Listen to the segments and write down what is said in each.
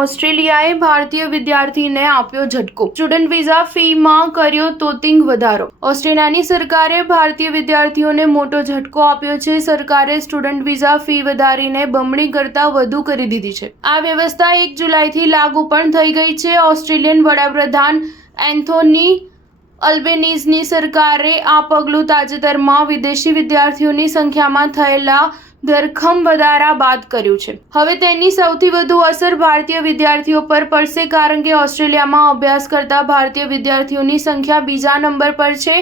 ઓસ્ટ્રેલિયાએ ભારતીય વિદ્યાર્થીને આપ્યો ઝટકો. સ્ટુડન્ટ વિઝા ફીમાં કર્યો તોતિંગ વધારો. ઓસ્ટ્રેલિયાની સરકારે ભારતીય વિદ્યાર્થીઓને મોટો ઝટકો આપ્યો છે. સરકારે સ્ટુડન્ટ વિઝા ફી વધારીને બમણી કરતાં વધુ કરી દીધી છે. આ વ્યવસ્થા 1 જુલાઈથી લાગુ પણ થઈ ગઈ છે. ઓસ્ટ્રેલિયન વડાપ્રધાન એન્થોની અલ્બેનીઝની સરકારે આ પગલું તાજેતરમાં વિદેશી વિદ્યાર્થીઓની સંખ્યામાં થયેલા ધરખમ વધારા બાદ કર્યું છે. હવે તેની સૌથી વધુ અસર ભારતીય વિદ્યાર્થીઓ પર પડશે, કારણ કે ઓસ્ટ્રેલિયામાં અભ્યાસ કરતા ભારતીય વિદ્યાર્થીઓની સંખ્યા બીજા નંબર પર છે.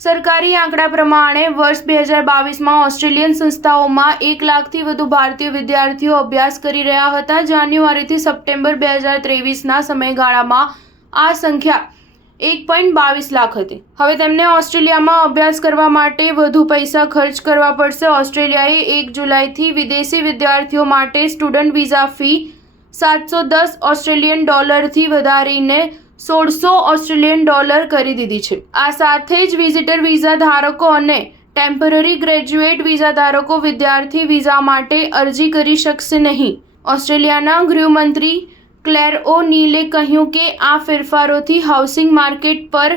સરકારી આંકડા પ્રમાણે વર્ષ 2022માં ઓસ્ટ્રેલિયન સંસ્થાઓમાં 1 લાખથી વધુ ભારતીય વિદ્યાર્થીઓ અભ્યાસ કરી રહ્યા હતા. જાન્યુઆરીથી સપ્ટેમ્બર 2023ના સમયગાળામાં આ સંખ્યા 1.22 લાખ હતી. હવે તેમને ઓસ્ટ્રેલિયામાં અભ્યાસ કરવા માટે વધુ પૈસા ખર્ચ કરવા પડશે. ઓસ્ટ્રેલિયાએ 1 જુલાઈથી વિદેશી વિદ્યાર્થીઓ માટે સ્ટુડન્ટ વિઝા ફી $710 ઓસ્ટ્રેલિયન ડોલરથી વધારીને $1600 ઓસ્ટ્રેલિયન ડોલર કરી દીધી છે. આ સાથે જ વિઝિટર વિઝા ધારકો અને ટેમ્પરરી ગ્રેજ્યુએટ વિઝા ધારકો વિદ્યાર્થી વિઝા માટે અરજી કરી શકશે નહીં. ઓસ્ટ્રેલિયાના ગૃહમંત્રી ક્લેર ઓ'નીલે કહ્યું કે આ ફેરફારોથી હાઉસિંગ માર્કેટ પર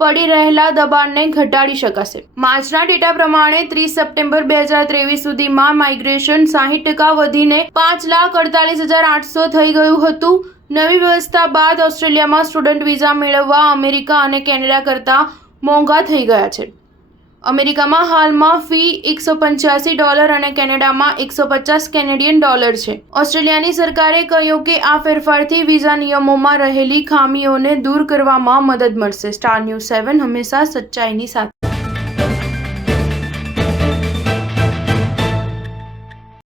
પડી રહેલા દબાણને ઘટાડી શકાશે. માર્ચના ડેટા પ્રમાણે 30 સપ્ટેમ્બર 2023 સુધીમાં માઇગ્રેશન 60% વધીને 5,48,800 થઈ ગયું હતું. નવી વ્યવસ્થા બાદ ઓસ્ટ્રેલિયામાં સ્ટુડન્ટ વિઝા મેળવવા અમેરિકા અને કેનેડા કરતાં મોંઘા થઈ ગયા છે. અમેરિકામાં હાલમાં ફી $185 અને કેનેડામાં $150 કેનેડિયન ડોલર છે. ઓસ્ટ્રેલિયાની સરકારે કહ્યું કે આ ફેરફારથી વિઝા નિયમોમાં રહેલી ખામીઓને દૂર કરવામાં મદદ મળશે. સ્ટાર ન્યૂઝ 7 હંમેશા સચ્ચાઈની સાથે.